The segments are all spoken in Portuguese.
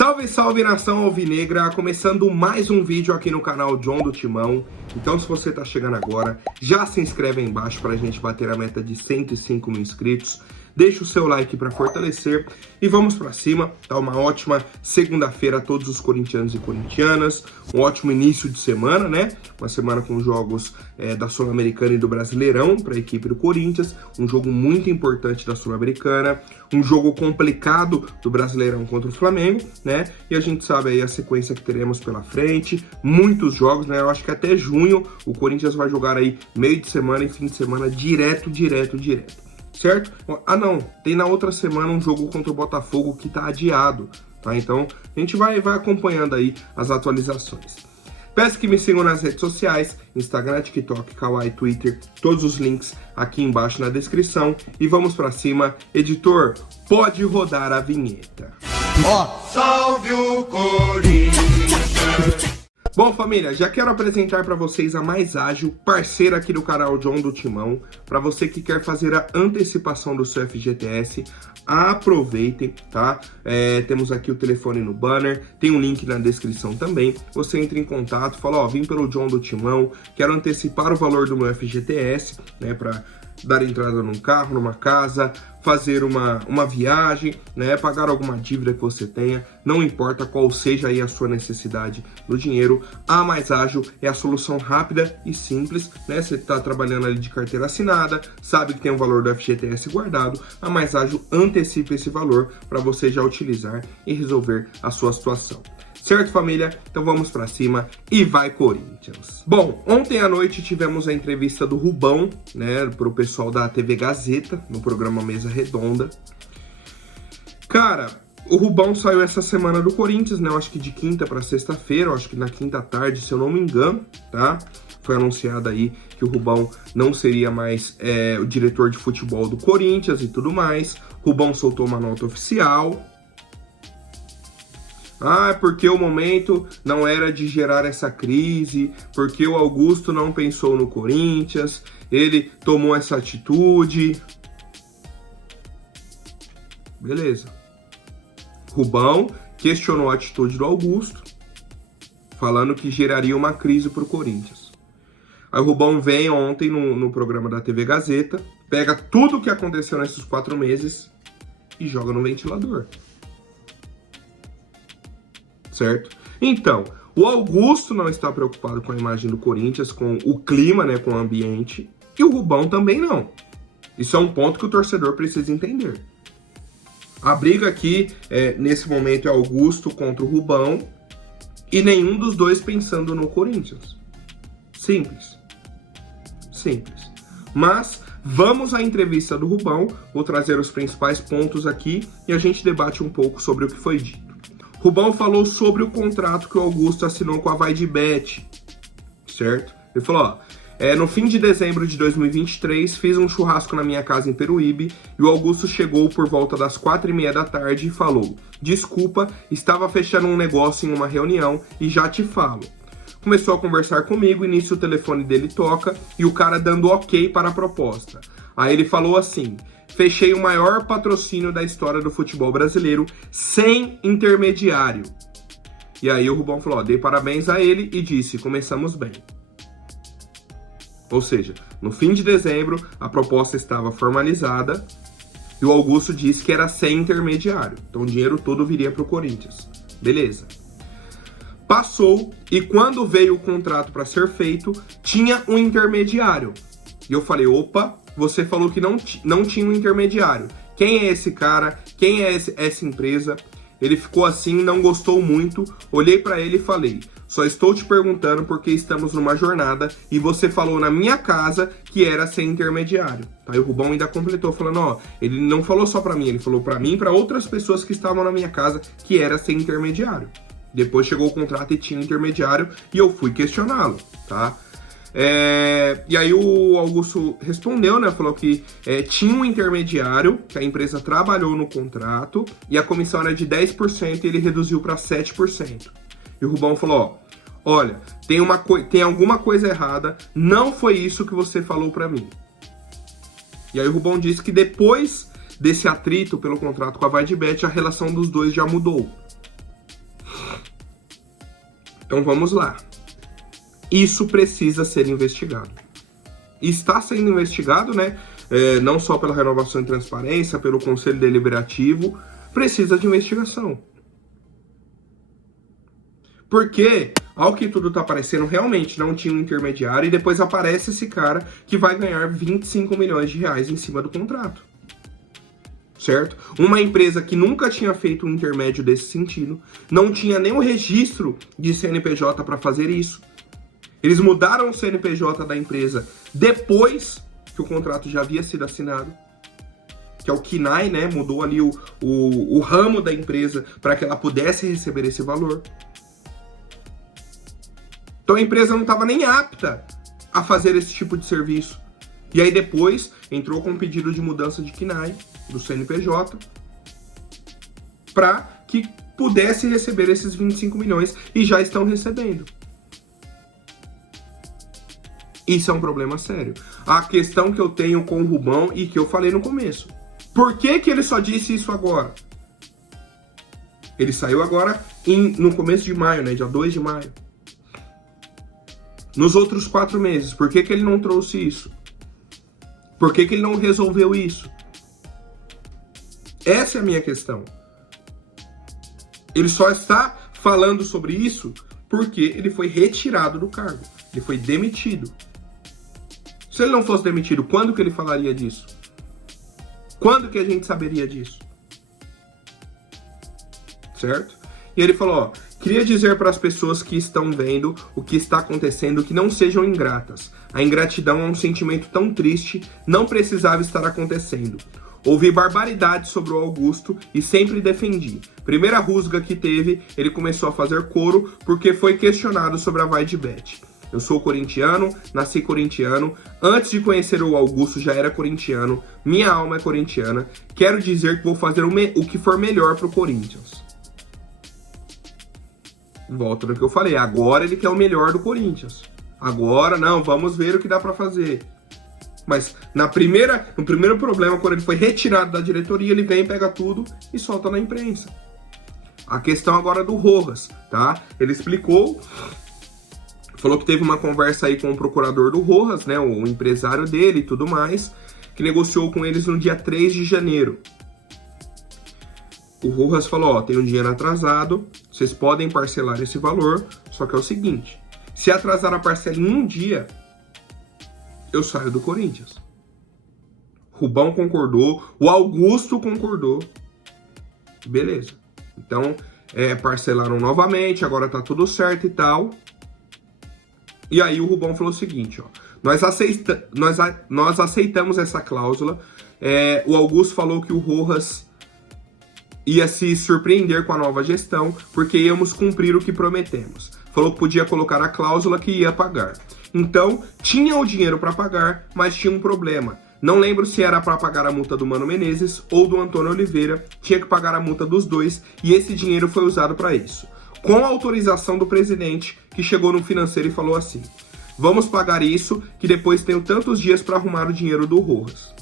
Salve, salve nação alvinegra, começando mais um vídeo aqui no canal John do Timão. Então se você tá chegando agora, já se inscreve aí embaixo pra gente bater a meta de 105 mil inscritos. Deixa o seu like para fortalecer e vamos para cima. Tá uma ótima segunda-feira a todos os corintianos e corintianas. Um ótimo início de semana, né? Uma semana com jogos da Sul-Americana e do Brasileirão para a equipe do Corinthians. Um jogo muito importante da Sul-Americana. Um jogo complicado do Brasileirão contra o Flamengo, né? E a gente sabe aí a sequência que teremos pela frente. Muitos jogos, né? Eu acho que até junho o Corinthians vai jogar aí meio de semana e fim de semana direto. Certo? Ah não, tem na outra semana um jogo contra o Botafogo que tá adiado, tá? Então a gente vai acompanhando aí as atualizações. Peço que me sigam nas redes sociais, Instagram, TikTok, Kawaii, Twitter, todos os links aqui embaixo na descrição. E vamos pra cima. Editor, pode rodar a vinheta. Salve o Corinthians! Bom, família, já quero apresentar para vocês a Mais Ágil, parceira aqui do canal John do Timão. Para você que quer fazer a antecipação do seu FGTS, aproveitem, tá? Temos aqui o telefone no banner, tem um link na descrição também. Você entra em contato, fala, ó, vim pelo John do Timão, quero antecipar o valor do meu FGTS, né, para dar entrada num carro, numa casa, fazer uma viagem, né, pagar alguma dívida que você tenha, não importa qual seja aí a sua necessidade do dinheiro, a Mais Ágil é a solução rápida e simples, né, você está trabalhando ali de carteira assinada, sabe que tem o valor do FGTS guardado, a Mais Ágil antecipa esse valor para você já utilizar e resolver a sua situação. Certo, família? Então vamos pra cima e vai Corinthians! Bom, ontem à noite tivemos a entrevista do Rubão, né, pro pessoal da TV Gazeta, no programa Mesa Redonda. Cara, o Rubão saiu essa semana do Corinthians, né, eu acho que de quinta pra sexta-feira, eu acho que na quinta tarde, se eu não me engano, tá? Foi anunciado aí que o Rubão não seria mais o diretor de futebol do Corinthians e tudo mais. Rubão soltou uma nota oficial. Ah, porque o momento não era de gerar essa crise, porque o Augusto não pensou no Corinthians, ele tomou essa atitude. Beleza. Rubão questionou a atitude do Augusto, falando que geraria uma crise para o Corinthians. Aí o Rubão vem ontem no programa da TV Gazeta, pega tudo o que aconteceu nesses 4 meses e joga no ventilador. Certo? Então, o Augusto não está preocupado com a imagem do Corinthians, com o clima, né, com o ambiente, e o Rubão também não. Isso é um ponto que o torcedor precisa entender. A briga aqui, nesse momento, é Augusto contra o Rubão, e nenhum dos dois pensando no Corinthians. Simples. Simples. Mas vamos à entrevista do Rubão, vou trazer os principais pontos aqui, e a gente debate um pouco sobre o que foi dito. Rubão falou sobre o contrato que o Augusto assinou com a VaideBet, certo? Ele falou, ó, no fim de dezembro de 2023, fiz um churrasco na minha casa em Peruíbe e o Augusto chegou por volta das 4h30 da tarde e falou, desculpa, estava fechando um negócio em uma reunião e já te falo. Começou a conversar comigo e nisso o telefone dele toca e o cara dando ok para a proposta. Aí ele falou assim, fechei o maior patrocínio da história do futebol brasileiro sem intermediário. E aí o Rubão falou, ó, dei parabéns a ele e disse, começamos bem. Ou seja, no fim de dezembro a proposta estava formalizada e o Augusto disse que era sem intermediário. Então o dinheiro todo viria para o Corinthians. Beleza. Passou e quando veio o contrato para ser feito, tinha um intermediário. E eu falei, opa, você falou que não tinha um intermediário. Quem é esse cara? Quem é essa empresa? Ele ficou assim, não gostou muito. Olhei para ele e falei, só estou te perguntando porque estamos numa jornada e você falou na minha casa que era sem intermediário. Aí o Rubão ainda completou falando, ó, ele não falou só para mim, ele falou para mim e para outras pessoas que estavam na minha casa que era sem intermediário. Depois chegou o contrato e tinha um intermediário e eu fui questioná-lo, tá? E aí o Augusto respondeu, né, falou que tinha um intermediário, que a empresa trabalhou no contrato, e a comissão era de 10% e ele reduziu para 7%. E o Rubão falou, ó, olha, tem alguma coisa errada, não foi isso que você falou para mim. E aí o Rubão disse que depois desse atrito pelo contrato com a VaideBet, a relação dos dois já mudou. Então vamos lá. Isso precisa ser investigado. Está sendo investigado, né? Não só pela Renovação e Transparência, pelo Conselho Deliberativo, precisa de investigação. Porque, ao que tudo está parecendo, realmente não tinha um intermediário e depois aparece esse cara que vai ganhar 25 milhões de reais em cima do contrato. Certo? Uma empresa que nunca tinha feito um intermédio desse sentido, não tinha nenhum registro de CNPJ para fazer isso. Eles mudaram o CNPJ da empresa depois que o contrato já havia sido assinado, que é o KNAI, né? Mudou ali o ramo da empresa para que ela pudesse receber esse valor. Então a empresa não estava nem apta a fazer esse tipo de serviço. E aí depois entrou com um pedido de mudança de KNAI, do CNPJ, para que pudesse receber esses 25 milhões e já estão recebendo. Isso é um problema sério. A questão que eu tenho com o Rubão e que eu falei no começo. Por que que ele só disse isso agora? Ele saiu agora no começo de maio, né? Dia 2 de maio. Nos outros 4 meses, por que que ele não trouxe isso? Por que que ele não resolveu isso? Essa é a minha questão. Ele só está falando sobre isso porque ele foi retirado do cargo. Ele foi demitido. Se ele não fosse demitido, quando que ele falaria disso? Quando que a gente saberia disso? Certo? E ele falou, ó, queria dizer para as pessoas que estão vendo o que está acontecendo que não sejam ingratas. A ingratidão é um sentimento tão triste, não precisava estar acontecendo. Ouvi barbaridades sobre o Augusto e sempre defendi. Primeira rusga que teve, ele começou a fazer coro porque foi questionado sobre a vai de Bet. Eu sou corintiano, nasci corintiano, antes de conhecer o Augusto já era corintiano, minha alma é corintiana, quero dizer que vou fazer o que for melhor pro Corinthians. Volto no que eu falei, agora ele quer o melhor do Corinthians. Agora não, vamos ver o que dá pra fazer. Mas no primeiro problema, quando ele foi retirado da diretoria, ele vem, pega tudo e solta na imprensa. A questão agora do Rojas, tá? Ele explicou, falou que teve uma conversa aí com o procurador do Rojas, né? O empresário dele e tudo mais, que negociou com eles no dia 3 de janeiro. O Rojas falou, ó, tem um dinheiro atrasado, vocês podem parcelar esse valor, só que é o seguinte, se atrasar a parcela em um dia, eu saio do Corinthians. Rubão concordou, o Augusto concordou, beleza. Então, parcelaram novamente, agora tá tudo certo e tal. E aí o Rubão falou o seguinte, ó, nós aceitamos essa cláusula, o Augusto falou que o Rojas ia se surpreender com a nova gestão, porque íamos cumprir o que prometemos. Falou que podia colocar a cláusula que ia pagar. Então, tinha o dinheiro para pagar, mas tinha um problema. Não lembro se era para pagar a multa do Mano Menezes ou do Antônio Oliveira, tinha que pagar a multa dos dois e esse dinheiro foi usado para isso. Com a autorização do presidente, que chegou no financeiro e falou assim, vamos pagar isso, que depois tenho tantos dias para arrumar o dinheiro do Rojas.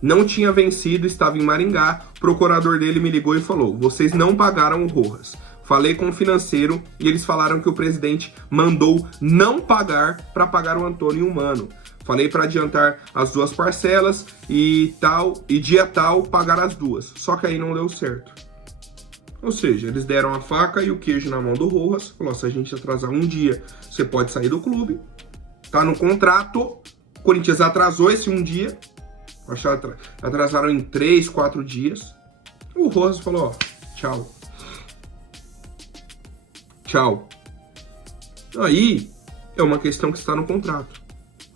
Não tinha vencido, estava em Maringá, o procurador dele me ligou e falou, vocês não pagaram o Rojas. Falei com o financeiro e eles falaram que o presidente mandou não pagar para pagar o Antônio e o Mano. Falei para adiantar as 2 parcelas e dia tal pagar as 2. Só que aí não deu certo. Ou seja, eles deram a faca e o queijo na mão do Rojas. Falou, se a gente atrasar um dia, você pode sair do clube. Tá no contrato. O Corinthians atrasou esse um dia. Acho que atrasaram em 3, 4 dias. O Rojas falou, ó, tchau. Tchau. Aí é uma questão que está no contrato.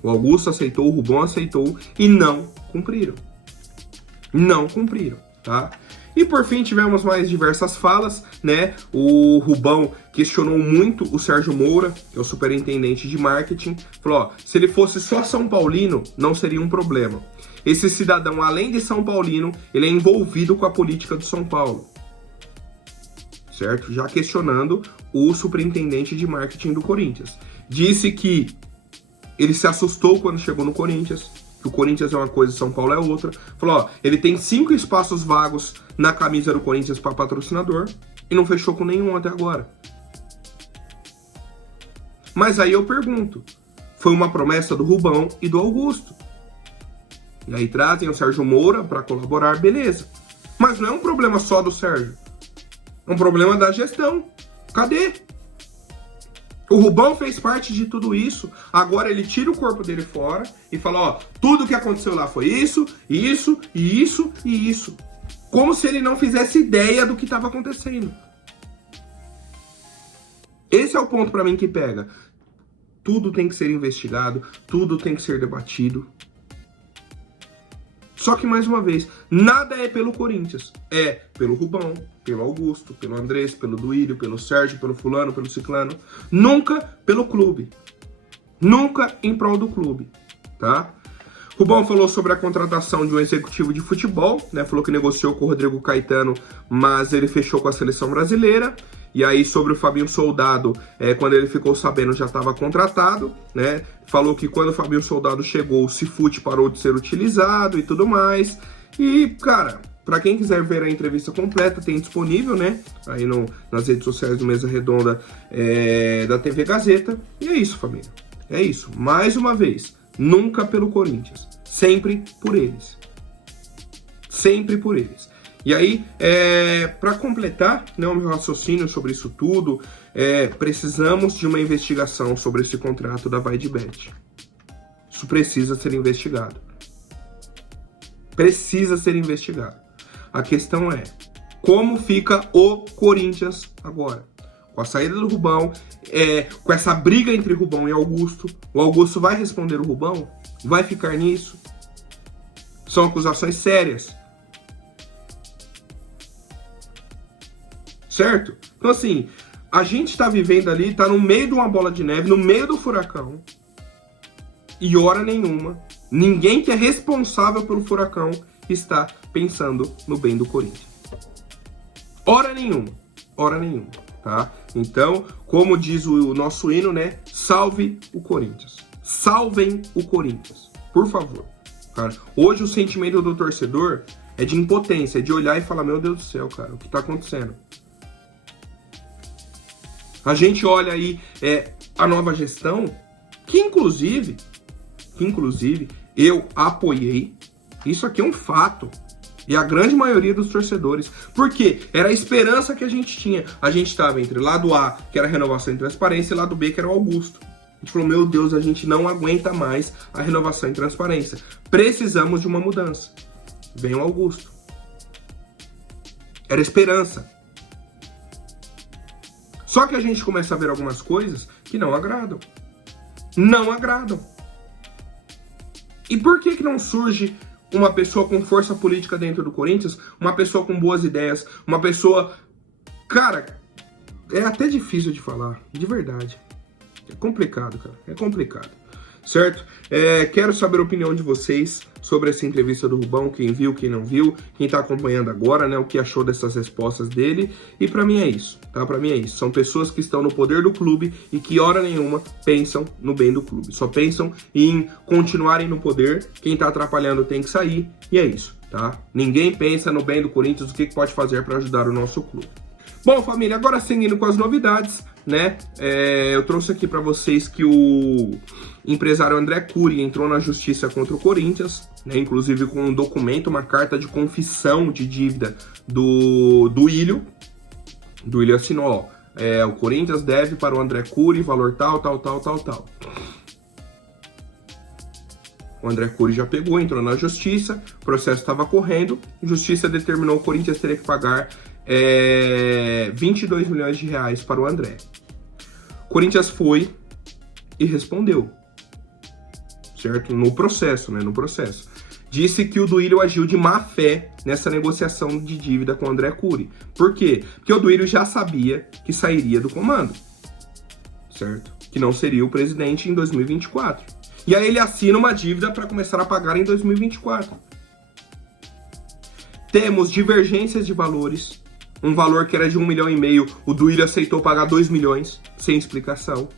O Augusto aceitou, o Rubão aceitou e não cumpriram. Não cumpriram, tá? E por fim tivemos mais diversas falas, né? O Rubão questionou muito o Sérgio Moura, que é o superintendente de marketing. Falou, ó, se ele fosse só São Paulino, não seria um problema. Esse cidadão, além de São Paulino, ele é envolvido com a política do São Paulo. Certo? Já questionando o superintendente de marketing do Corinthians. Disse que ele se assustou quando chegou no Corinthians, que o Corinthians é uma coisa e São Paulo é outra. Falou, ó, ele tem 5 espaços vagos na camisa do Corinthians para patrocinador e não fechou com nenhum até agora. Mas aí eu pergunto, foi uma promessa do Rubão e do Augusto. E aí trazem o Sérgio Moura para colaborar, beleza. Mas não é um problema só do Sérgio. É um problema da gestão. Cadê? O Rubão fez parte de tudo isso. Agora ele tira o corpo dele fora e fala, ó, tudo que aconteceu lá foi isso, isso, e isso, e isso. Como se ele não fizesse ideia do que estava acontecendo. Esse é o ponto para mim que pega. Tudo tem que ser investigado, tudo tem que ser debatido. Só que, mais uma vez, nada é pelo Corinthians. É pelo Rubão, pelo Augusto, pelo Andrés, pelo Duílio, pelo Sérgio, pelo fulano, pelo ciclano. Nunca pelo clube. Nunca em prol do clube, tá? Rubão falou sobre a contratação de um executivo de futebol, né? Falou que negociou com o Rodrigo Caetano, mas ele fechou com a seleção brasileira. E aí, sobre o Fabinho Soldado, quando ele ficou sabendo, já estava contratado, né? Falou que quando o Fabinho Soldado chegou, o Cifute parou de ser utilizado e tudo mais. E, cara, para quem quiser ver a entrevista completa, tem disponível, né? Aí nas redes sociais do Mesa Redonda da TV Gazeta. E é isso, família. É isso. Mais uma vez, nunca pelo Corinthians. Sempre por eles. Sempre por eles. E aí, para completar, né, o meu raciocínio sobre isso tudo, precisamos de uma investigação sobre esse contrato da VaideBet. Isso precisa ser investigado. Precisa ser investigado. A questão é, como fica o Corinthians agora? Com a saída do Rubão, com essa briga entre Rubão e Augusto, o Augusto vai responder o Rubão? Vai ficar nisso? São acusações sérias. Certo? Então, assim, a gente tá vivendo ali, tá no meio de uma bola de neve, no meio do furacão, e hora nenhuma, ninguém que é responsável pelo furacão está pensando no bem do Corinthians. Hora nenhuma, tá? Então, como diz o nosso hino, né? Salve o Corinthians. Salvem o Corinthians, por favor. Cara, hoje o sentimento do torcedor é de impotência, é de olhar e falar, meu Deus do céu, cara, o que tá acontecendo? A gente olha aí a nova gestão, que inclusive eu apoiei. Isso aqui é um fato. E a grande maioria dos torcedores. Porque era a esperança que a gente tinha. A gente estava entre lado A, que era a renovação e transparência, e lado B, que era o Augusto. A gente falou, meu Deus, a gente não aguenta mais a renovação e transparência. Precisamos de uma mudança. Vem o Augusto. Era esperança. Só que a gente começa a ver algumas coisas que não agradam. Não agradam. E por que não surge uma pessoa com força política dentro do Corinthians? Uma pessoa com boas ideias? Uma pessoa... Cara, é até difícil de falar, de verdade. É complicado, cara. É complicado. Certo? Quero saber a opinião de vocês sobre essa entrevista do Rubão, quem viu, quem não viu, quem tá acompanhando agora, né, o que achou dessas respostas dele, e pra mim é isso, tá? Pra mim é isso. São pessoas que estão no poder do clube e que hora nenhuma pensam no bem do clube. Só pensam em continuarem no poder, quem tá atrapalhando tem que sair, e é isso, tá? Ninguém pensa no bem do Corinthians, o que pode fazer pra ajudar o nosso clube. Bom, família, agora seguindo com as novidades, né, eu trouxe aqui pra vocês que o empresário André Cury entrou na justiça contra o Corinthians, né, inclusive com um documento, uma carta de confissão de dívida do Duílio. Duílio assinou, ó, o Corinthians deve para o André Cury valor tal. O André Cury já pegou, entrou na justiça, o processo estava correndo, a justiça determinou que o Corinthians teria que pagar 22 milhões de reais para o André. O Corinthians foi e respondeu, certo? No processo, né? No processo. Disse que o Duílio agiu de má fé nessa negociação de dívida com o André Cury. Por quê? Porque o Duílio já sabia que sairia do comando, certo? Que não seria o presidente em 2024. E aí ele assina uma dívida para começar a pagar em 2024. Temos divergências de valores. Um valor que era de 1,5 milhão, o Duílio aceitou pagar 2 milhões, sem explicação.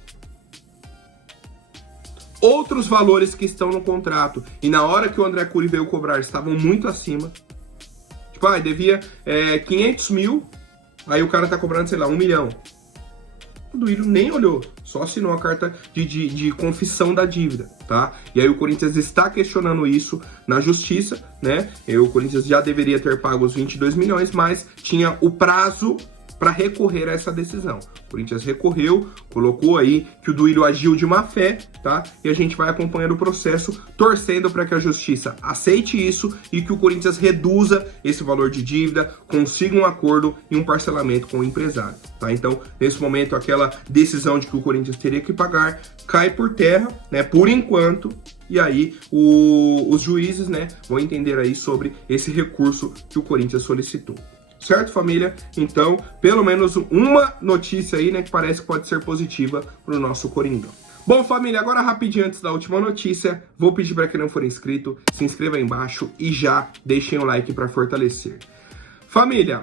Outros valores que estão no contrato, e na hora que o André Cury veio cobrar, estavam muito acima. Tipo, devia 500 mil, aí o cara tá cobrando, sei lá, 1 milhão. O Duílio nem olhou, só assinou a carta de confissão da dívida, tá? E aí o Corinthians está questionando isso na justiça, né? E o Corinthians já deveria ter pago os 22 milhões, mas tinha o prazo para recorrer a essa decisão. O Corinthians recorreu, colocou aí que o Duílio agiu de má fé, tá? E a gente vai acompanhando o processo, torcendo para que a justiça aceite isso e que o Corinthians reduza esse valor de dívida, consiga um acordo e um parcelamento com o empresário, tá? Então, nesse momento, aquela decisão de que o Corinthians teria que pagar cai por terra, né? Por enquanto. E aí, os juízes, né, vão entender aí sobre esse recurso que o Corinthians solicitou. Certo, família? Então, pelo menos uma notícia aí, né, que parece que pode ser positiva para o nosso Coringão. Bom, família, agora rapidinho antes da última notícia, vou pedir para quem não for inscrito, se inscreva aí embaixo e já deixem o like para fortalecer. Família,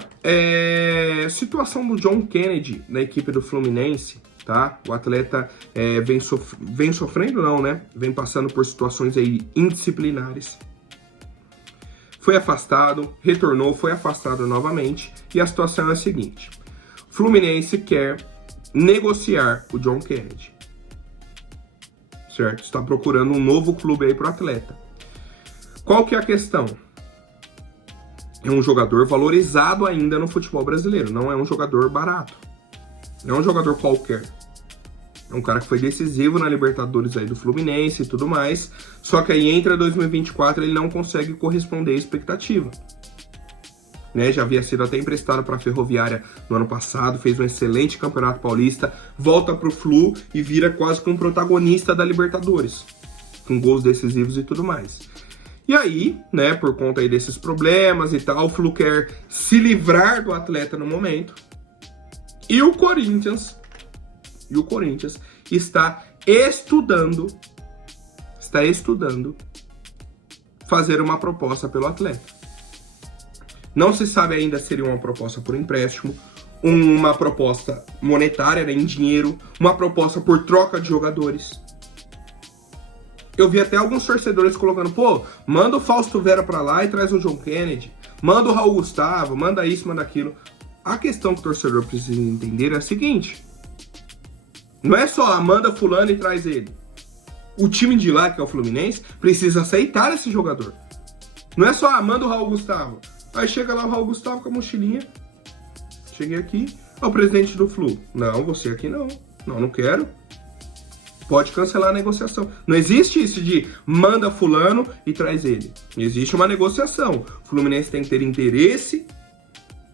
situação do John Kennedy na equipe do Fluminense, tá? O atleta vem sofrendo, não, né? Vem passando por situações aí indisciplinares. Foi afastado, retornou, foi afastado novamente. E a situação é a seguinte. O Fluminense quer negociar o John Kennedy. Certo? Está procurando um novo clube aí pro atleta. Qual que é a questão? É um jogador valorizado ainda no futebol brasileiro. Não é um jogador barato. Não é um jogador qualquer. É um cara que foi decisivo na Libertadores aí do Fluminense e tudo mais. Só que aí entra 2024 ele não consegue corresponder à expectativa. Né? Já havia sido até emprestado para a Ferroviária no ano passado, fez um excelente Campeonato Paulista, volta pro Flu e vira quase que um protagonista da Libertadores, com gols decisivos e tudo mais. E aí, né, por conta aí desses problemas e tal, o Flu quer se livrar do atleta no momento. E o Corinthians está estudando fazer uma proposta pelo atleta. Não se sabe ainda se seria uma proposta por empréstimo, uma proposta monetária, né, em dinheiro, uma proposta por troca de jogadores. Eu vi até alguns torcedores colocando, pô, manda o Fausto Vera pra lá e traz o John Kennedy, manda o Raul Gustavo, manda isso, manda aquilo. A questão que o torcedor precisa entender é a seguinte: não é só manda fulano e traz ele. O time de lá, que é o Fluminense, precisa aceitar esse jogador. Não é só manda o Raul Gustavo. Aí chega lá o Raul Gustavo com a mochilinha. Cheguei aqui, é o presidente do Flu. Não, você aqui não. Não quero. Pode cancelar a negociação. Não existe isso de manda fulano e traz ele. Existe uma negociação. O Fluminense tem que ter interesse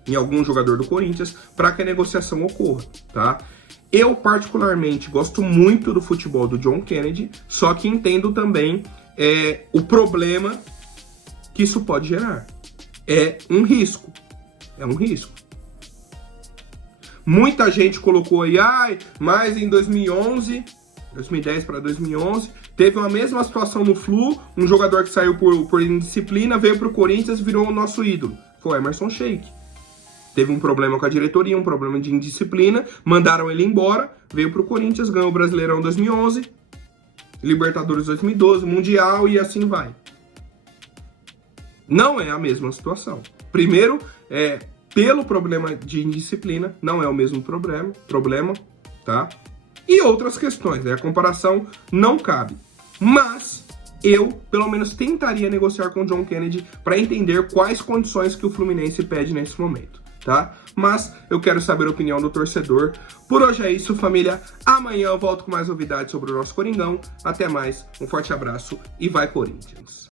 em algum jogador do Corinthians para que a negociação ocorra, tá? Eu, particularmente, gosto muito do futebol do John Kennedy, só que entendo também o problema que isso pode gerar. É um risco. É um risco. Muita gente colocou aí, mas em 2010 para 2011, teve a mesma situação no Flu, um jogador que saiu por indisciplina, veio para o Corinthians e virou o nosso ídolo. Foi o Emerson Sheik. Teve um problema com a diretoria, um problema de indisciplina, mandaram ele embora, veio pro Corinthians, ganhou o Brasileirão 2011, Libertadores 2012, Mundial e assim vai. Não é a mesma situação. Primeiro, pelo problema de indisciplina, não é o mesmo problema, tá? E outras questões, né? A comparação não cabe. Mas eu, pelo menos, tentaria negociar com o John Kennedy para entender quais condições que o Fluminense pede nesse momento, tá? Mas eu quero saber a opinião do torcedor. Por hoje é isso, família. Amanhã eu volto com mais novidades sobre o nosso Coringão. Até mais, um forte abraço e vai Corinthians!